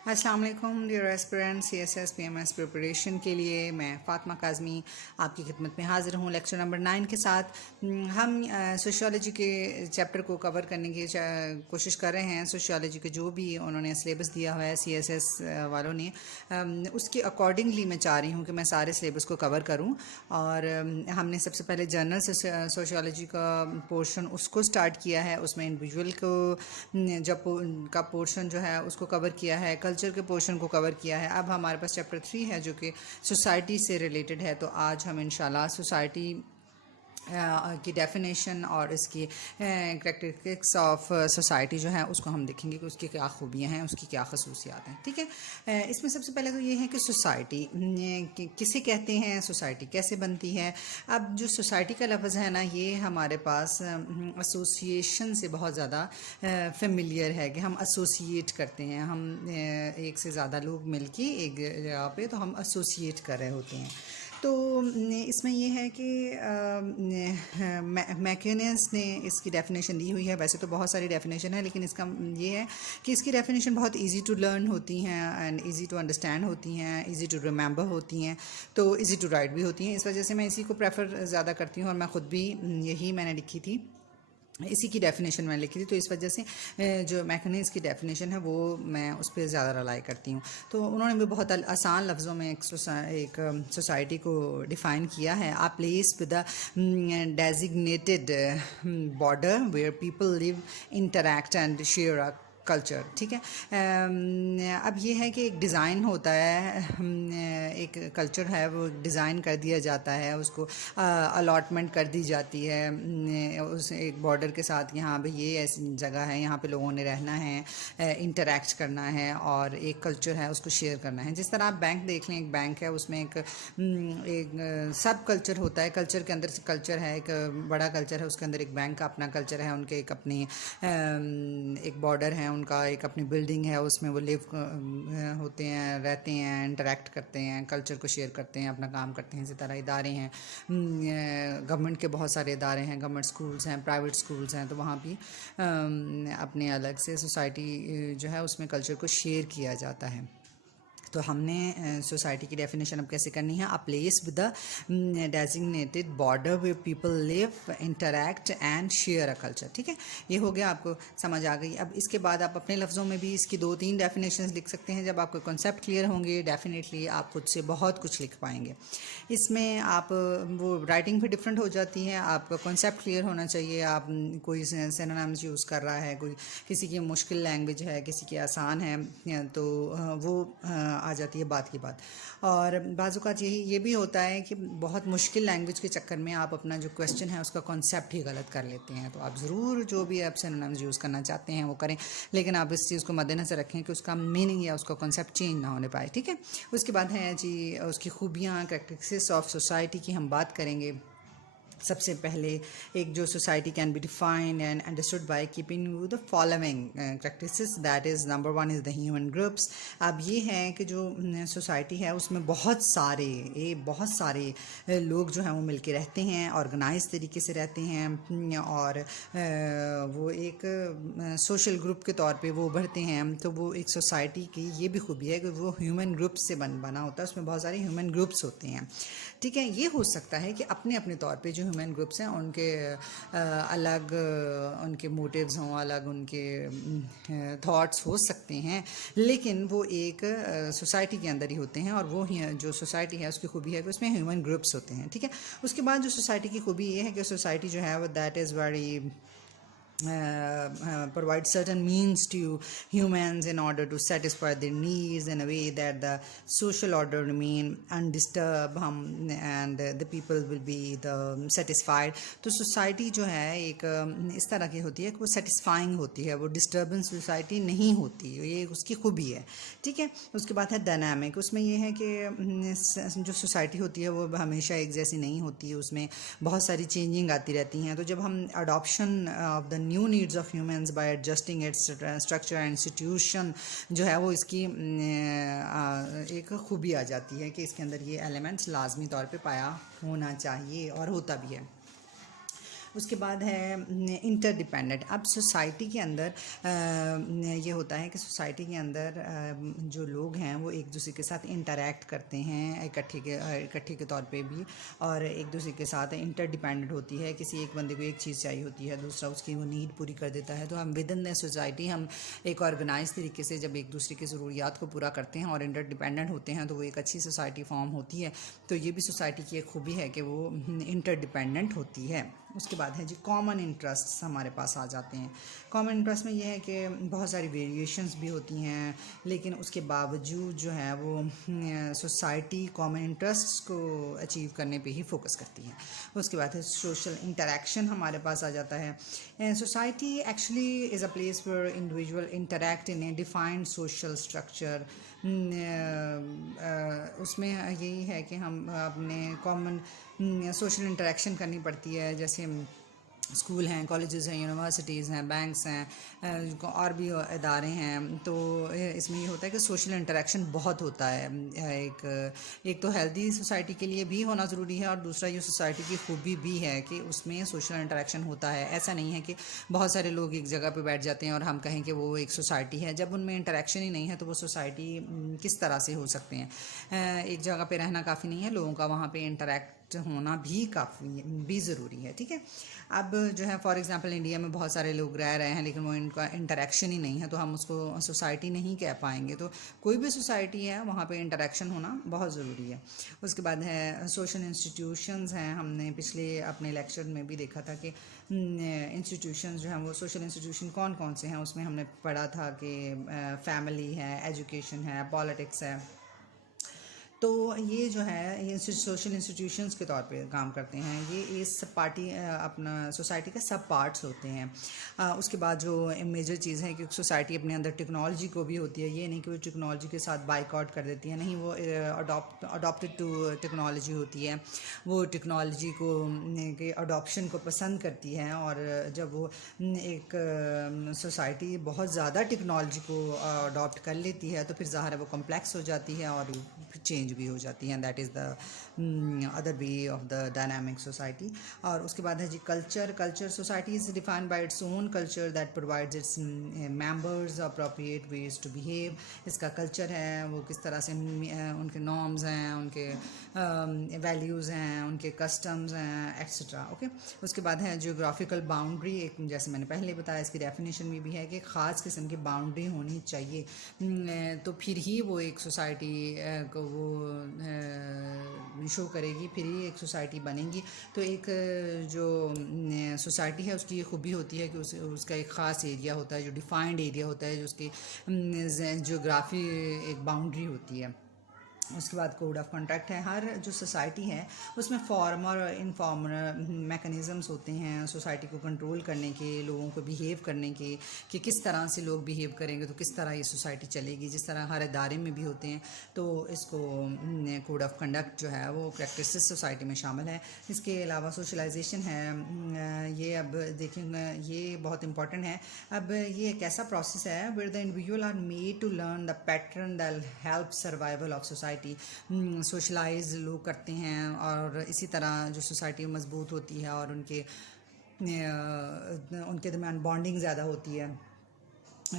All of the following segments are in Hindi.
अस्सलाम वालेकुम dear aspirant CSS PMS preparation के लिए मैं फ़ातिमा काज़मी आपकी खिदमत में हाज़िर हूँ। लेक्चर नंबर 9 के साथ हम सोशियोलॉजी के चैप्टर को कवर करने की कोशिश कर रहे हैं। सोशियोलॉजी के जो भी उन्होंने सिलेबस दिया हुआ है CSS वालों ने, उसके अकॉर्डिंगली मैं चाह रही हूँ कि मैं सारे सिलेबस को कवर करूँ। और हमने सबसे पहले जनरल सोशियोलॉजी का पोर्शन उसको स्टार्ट किया है, उसमें इंडिविजुअल को जब का पोर्शन जो है उसको कवर किया है, कल्चर के पोर्शन को कवर किया है। अब हमारे पास चैप्टर 3 है जो कि सोसाइटी से रिलेटेड है। तो आज हम इंशाल्लाह सोसाइटी की डेफिनेशन और इसकी करैक्टरिस्टिक्स ऑफ सोसाइटी जो है उसको हम देखेंगे कि उसकी क्या खूबियाँ हैं, उसकी क्या खसूसियात हैं। ठीक है, इसमें सबसे पहले तो ये है कि सोसाइटी किसे कहते हैं, सोसाइटी कैसे बनती है। अब जो सोसाइटी का लफ्ज़ है ना, ये हमारे पास एसोसिएशन से बहुत ज़्यादा फेमिलियर है कि हम एसोसिएट करते हैं। हम एक से ज़्यादा लोग मिलके एक जगह पे तो हम एसोसिएट कर रहे होते हैं। तो इसमें ये है कि मैकेनियंस ने इसकी डेफिनेशन दी हुई है। वैसे तो बहुत सारी डेफिनेशन है, लेकिन इसका ये है कि इसकी डेफिनेशन बहुत इजी टू लर्न होती हैं एंड इजी टू अंडरस्टैंड होती हैं, इजी टू रिमेंबर होती हैं, तो इजी टू राइट भी होती हैं। इस वजह से मैं इसी को प्रेफर ज़्यादा करती हूँ और मैं ख़ुद भी यही मैंने लिखी थी, इसी की डेफिनेशन मैंने लिखी थी। तो इस वजह से जो मैकेनिज़्म की डेफिनेशन है वो मैं उस पर ज़्यादा रिलाई करती हूँ। तो उन्होंने भी बहुत आसान लफ्ज़ों में एक सोसाइटी को डिफ़ाइन किया है। A place with a designated border where people live, interact and share a culture. ठीक है, अब ये है कि एक डिज़ाइन होता है, एक कल्चर है, वो डिज़ाइन कर दिया जाता है, उसको अलॉटमेंट कर दी जाती है उस एक बॉर्डर के साथ। यहाँ पे ये ऐसी जगह है, यहाँ पे लोगों ने रहना है, इंटरैक्ट करना है और एक कल्चर है उसको शेयर करना है। जिस तरह आप बैंक देख लें, एक बैंक है, उसमें एक सब कल्चर होता है। कल्चर के अंदर कल्चर है, एक बड़ा कल्चर है, उसके अंदर एक बैंक का अपना कल्चर है, उनके एक अपनी एक बॉर्डर है, उनका एक अपनी बिल्डिंग है, उसमें वो लिव होते हैं, रहते हैं, इंटरेक्ट करते हैं, कल्चर को शेयर करते हैं, अपना काम करते हैं। इसी तरह इदारे हैं, गवर्नमेंट के बहुत सारे इदारे हैं, गवर्नमेंट स्कूल्स हैं, प्राइवेट स्कूल्स हैं, तो वहाँ भी अपने अलग से सोसाइटी जो है उसमें कल्चर को शेयर किया जाता है। तो हमने सोसाइटी की डेफिनेशन अब कैसे करनी है। A place with the designated border way people live, interact and share a culture. ठीक है, ये हो गया, आपको समझ आ गई। अब इसके बाद आप अपने लफ्ज़ों में भी इसकी 2-3 डेफिनेशंस लिख सकते हैं। जब आपको कॉन्सेप्ट क्लियर होंगे, डेफिनेटली आप खुद से बहुत कुछ लिख पाएंगे। इसमें आप वो राइटिंग भी डिफरेंट हो जाती है, आपका कॉन्सेप्ट क्लियर होना चाहिए। आप कोई सिनोनिम्स यूज़ कर रहा है, कोई किसी की मुश्किल लैंग्वेज है, किसी की आसान है, तो वो आ जाती है बात की बात। और बाज़-औक़ात ये भी होता है कि बहुत मुश्किल लैंग्वेज के चक्कर में आप अपना जो क्वेश्चन है उसका कॉन्सेप्ट ही गलत कर लेते हैं। तो आप ज़रूर जो भी आप सिनोनिम्स यूज़ करना चाहते हैं वो करें, लेकिन आप इस चीज़ को मद्देनज़र रखें कि उसका मीनिंग या उसका कॉन्सेप्ट चेंज ना होने पाए। ठीक है, उसके बाद है जी उसकी खूबियाँ, करैक्टरिस्टिक्स ऑफ सोसाइटी की हम बात करेंगे। सबसे पहले एक जो society can be defined and understood by keeping the following characteristics, that is number 1 is the human groups. अब ये है कि जो सोसाइटी है उसमें बहुत सारे लोग जो हैं वो मिलके रहते हैं, ऑर्गेनाइज तरीके से रहते हैं, और वो एक सोशल ग्रुप के तौर पे वो उभरते हैं। तो वो एक सोसाइटी की ये भी खूबी है कि वो ह्यूमन ग्रुप्स से बना होता है, उसमें बहुत सारे ह्यूमन ग्रुप्स होते हैं। ठीक है, ये हो सकता है कि अपने अपने तौर पे जो ह्यूमन ग्रुप्स हैं उनके अलग उनके मोटिव्स हों, अलग उनके थॉट्स हो सकते हैं, लेकिन वो एक सोसाइटी के अंदर ही होते हैं। और वो जो सोसाइटी है उसकी खूबी है कि उसमें ह्यूमन ग्रुप्स होते हैं। ठीक है, उसके बाद जो सोसाइटी की खूबी ये है कि सोसाइटी जो है वो that is very provide certain means to humans in order to satisfy their needs in a way that the social order remain undisturbed, and the people will be the satisfied. तो society जो है एक इस तरह की होती है कि वो satisfying होती है, वो disturbance society नहीं होती, ये उसकी खूबी है। ठीक है, उसके बाद है dynamic। उसमें ये है कि जो society होती है वो हमेशा एक जैसी नहीं होती, उसमें बहुत सारी चेंजिंग आती रहती हैं। तो जब हम adoption of the new needs of humans bye adjusting its structure and institution जो है वो इसकी एक खूबी आ जाती है कि इसके अंदर ये एलिमेंट्स लाजमी तौर पे पाया होना चाहिए और होता भी है। उसके बाद है इंटरडिपेंडेंट। अब सोसाइटी के अंदर ये होता है कि सोसाइटी के अंदर जो लोग हैं वो एक दूसरे के साथ इंटरेक्ट करते हैं इकट्ठे के तौर पे भी, और एक दूसरे के साथ इंटरडिपेंडेंट होती है। किसी एक बंदे को एक चीज़ चाहिए होती है, दूसरा उसकी वो नीड पूरी कर देता है। तो हम विद इन द सोसाइटी हम एक ऑर्गेनाइज तरीके से जब एक दूसरे की ज़रूरियात को पूरा करते हैं और इंटरडिपेंडेंट होते हैं तो वो एक अच्छी सोसाइटी फॉर्म होती है। तो ये भी सोसाइटी की एक खूबी है कि वो इंटरडिपेंडेंट होती है। उसके बाद है जी कॉमन इंटरेस्ट हमारे पास आ जाते हैं। कॉमन इंटरेस्ट में ये है कि बहुत सारी वेरिएशंस भी होती हैं, लेकिन उसके बावजूद जो है वो सोसाइटी कॉमन इंटरेस्ट्स को अचीव करने पे ही फोकस करती है। उसके बाद है सोशल इंटरेक्शन हमारे पास आ जाता है। Society actually is a place where individual interact in a defined social structure. उसमें यही है कि हम अपने कॉमन सोशल इंटरेक्शन करनी पड़ती है, जैसे स्कूल हैं, कॉलेजेस हैं, यूनिवर्सिटीज़ हैं, बैंक्स हैं, और भी इदारे हैं। तो इसमें ये होता है कि सोशल इंटरेक्शन बहुत होता है। एक तो हेल्दी सोसाइटी के लिए भी होना ज़रूरी है, और दूसरा ये सोसाइटी की खूबी भी है कि उसमें सोशल इंटरेक्शन होता है। ऐसा नहीं है कि बहुत सारे लोग एक जगह पे बैठ जाते हैं और हम कहें कि वो एक सोसाइटी है। जब उनमें इंटरेक्शन ही नहीं है तो वो सोसाइटी किस तरह से हो सकते हैं। एक जगह पे रहना काफ़ी नहीं है, लोगों का वहाँ पे इंटरेक्ट होना भी काफ़ी भी ज़रूरी है। ठीक है, अब जो है फॉर एग्जांपल इंडिया में बहुत सारे लोग रह रहे हैं लेकिन वो इनका इंटरेक्शन ही नहीं है, तो हम उसको सोसाइटी नहीं कह पाएंगे। तो कोई भी सोसाइटी है वहाँ पे इंटरेक्शन होना बहुत ज़रूरी है। उसके बाद है सोशल इंस्टीट्यूशंस हैं। हमने पिछले अपने लेक्चर में भी देखा था कि इंस्टीट्यूशंस जो हैं वो सोशल इंस्टीट्यूशन कौन कौन से हैं। उसमें हमने पढ़ा था कि फैमिली है, एजुकेशन है, पॉलिटिक्स है। तो ये जो है ये सोशल इंस्टीट्यूशंस के तौर पे काम करते हैं। ये इस पार्टी अपना सोसाइटी का सब पार्ट्स होते हैं। उसके बाद जो मेजर चीज़ है कि सोसाइटी अपने अंदर टेक्नोलॉजी को भी होती है। ये नहीं कि वो टेक्नोलॉजी के साथ बाइकआउट कर देती है, नहीं, वो अडॉप्टेड टू टेक्नोलॉजी होती है। वो टेक्नोलॉजी को के अडॉप्शन को पसंद करती है, और जब वो एक सोसाइटी बहुत ज़्यादा टेक्नोलॉजी को अडॉप्ट कर लेती है तो फिर ज़ाहिर है वो कॉम्प्लेक्स हो जाती है और चेंज भी हो जाती हैं। That is the other way of the dynamic society. और उसके बाद है जी culture society is defined by its own culture that provides its members appropriate ways to behave. इसका कल्चर है वो किस तरह से उनके नॉर्म्स हैं, उनके वैल्यूज़ हैं, उनके कस्टम्स हैं, एक्सेट्रा। ओके, उसके बाद है जियोग्राफिकल बाउंड्री। एक जैसे मैंने पहले बताया इसकी डेफिनेशन में भी है कि ख़ास किस्म की बाउंड्री होनी चाहिए, तो फिर ही वो एक सोसाइटी को वो शो करेगी, फिर ही एक सोसाइटी बनेगी। तो एक जो सोसाइटी है उसकी ये खूबी होती है कि उसका एक ख़ास एरिया होता है, जो डिफाइंड एरिया होता है, जो उसकी जियोग्राफी एक बाउंड्री होती है। उसके बाद कोड ऑफ कंडक्ट है। हर जो सोसाइटी है उसमें फॉर्मल और इनफॉर्मल मैकेनिज़म्स होते हैं सोसाइटी को कंट्रोल करने के, लोगों को बिहेव करने के, कि किस तरह से लोग बिहेव करेंगे तो किस तरह ये सोसाइटी चलेगी। जिस तरह हर इदारे में भी होते हैं, तो इसको कोड ऑफ कंडक्ट जो है वो प्रैक्टिसेस सोसाइटी में शामिल है। इसके अलावा सोशलाइजेशन है। ये अब देखेंगे, ये बहुत इंपॉर्टेंट है। अब ये एक ऐसा प्रोसेस है where the individual are made to learn the pattern that help survival of society. Socialize लोग करते हैं, और इसी तरह जो सोसाइटी मजबूत होती है और उनके दरमियान बॉन्डिंग ज़्यादा होती है।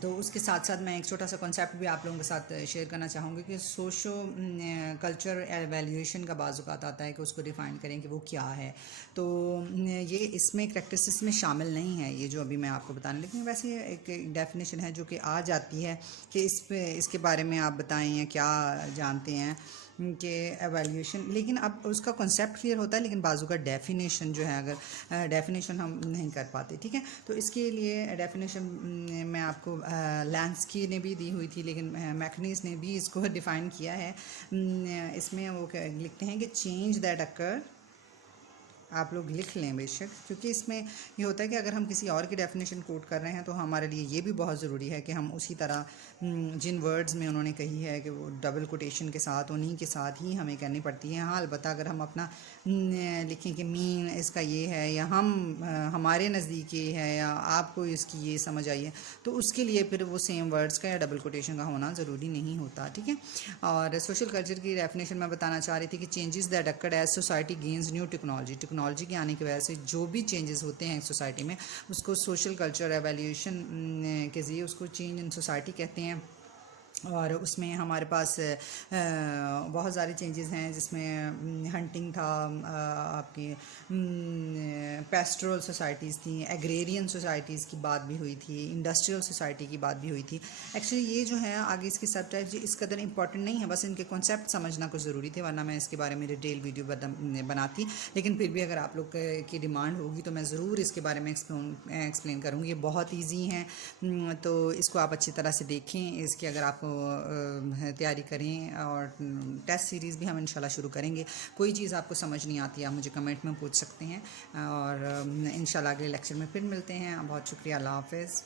तो उसके साथ साथ मैं एक छोटा सा कॉन्सेप्ट भी आप लोगों के साथ शेयर करना चाहूँगी कि सोशो कल्चर एवेल्यूएशन का बाज़-औक़ात आता है कि उसको डिफ़ाइन करें कि वो क्या है। तो ये इसमें प्रैक्टिसेस में शामिल नहीं है, ये जो अभी मैं आपको बताने, लेकिन वैसे एक डेफिनेशन है जो कि आ जाती है कि इसके बारे में आप बताएं या क्या जानते हैं कि एवेल्यूएशन। लेकिन अब उसका कॉन्सेप्ट क्लियर होता है, लेकिन बाजू का डेफिनेशन जो है, अगर डेफिनेशन हम नहीं कर पाते, ठीक है। तो इसके लिए डेफिनेशन मैं आपको लैंस्की ने भी दी हुई थी, लेकिन मैकनीज ने भी इसको डिफ़ाइन किया है। इसमें वो लिखते हैं कि चेंज दैट अकर, आप लोग लिख लें बेशक, क्योंकि इसमें ये होता है कि अगर हम किसी और की डेफिनेशन कोट कर रहे हैं तो हमारे लिए ये भी बहुत ज़रूरी है कि हम उसी तरह जिन वर्ड्स में उन्होंने कही है कि वो डबल कोटेशन के साथ, उन्हीं के साथ ही हमें करनी पड़ती है। हाँ, अलबत्ता अगर हम अपना लिखें कि मीन इसका ये है, या हमारे नज़दीक ये है, या आपको इसकी ये समझ आई है, तो उसके लिए फिर वो सेम वर्ड्स का या डबल कोटेशन का होना ज़रूरी नहीं होता, ठीक है। और सोशल कल्चर की डेफिनेशन मैं बताना चाह रही थी कि changes that occurred as society gains new technology technology के आने की वजह से जो भी चेंजेस होते हैं सोसाइटी में, उसको सोशल कल्चर एवोल्यूशन के ज़रिए उसको चेंज इन सोसाइटी कहते हैं। और उसमें हमारे पास बहुत सारे चेंजेस हैं, जिसमें हंटिंग था, आपकी पेस्टोरल सोसाइटीज़ थी, एग्रेरियन सोसाइटीज़ की बात भी हुई थी, इंडस्ट्रियल सोसाइटी की बात भी हुई थी। एक्चुअली ये जो है आगे इसकी सब टाइप्स इस कदर इंपॉर्टेंट नहीं है, बस इनके कॉन्सेप्ट समझना कुछ ज़रूरी थे, वरना मैं इसके बारे में डिटेल वीडियो बनाती। लेकिन फिर भी अगर आप लोग की डिमांड होगी तो मैं ज़रूर इसके बारे में एक्सप्लेन करूँगी। ये बहुत ईजी हैं, तो इसको आप अच्छी तरह से देखें। इसकी अगर आपको तैयारी करें, और टेस्ट सीरीज़ भी हम इंशाल्लाह शुरू करेंगे। कोई चीज़ आपको समझ नहीं आती आप मुझे कमेंट में पूछ सकते हैं, और इंशाल्लाह अगले लेक्चर में फिर मिलते हैं। बहुत शुक्रिया, अल्लाह हाफ़िज़।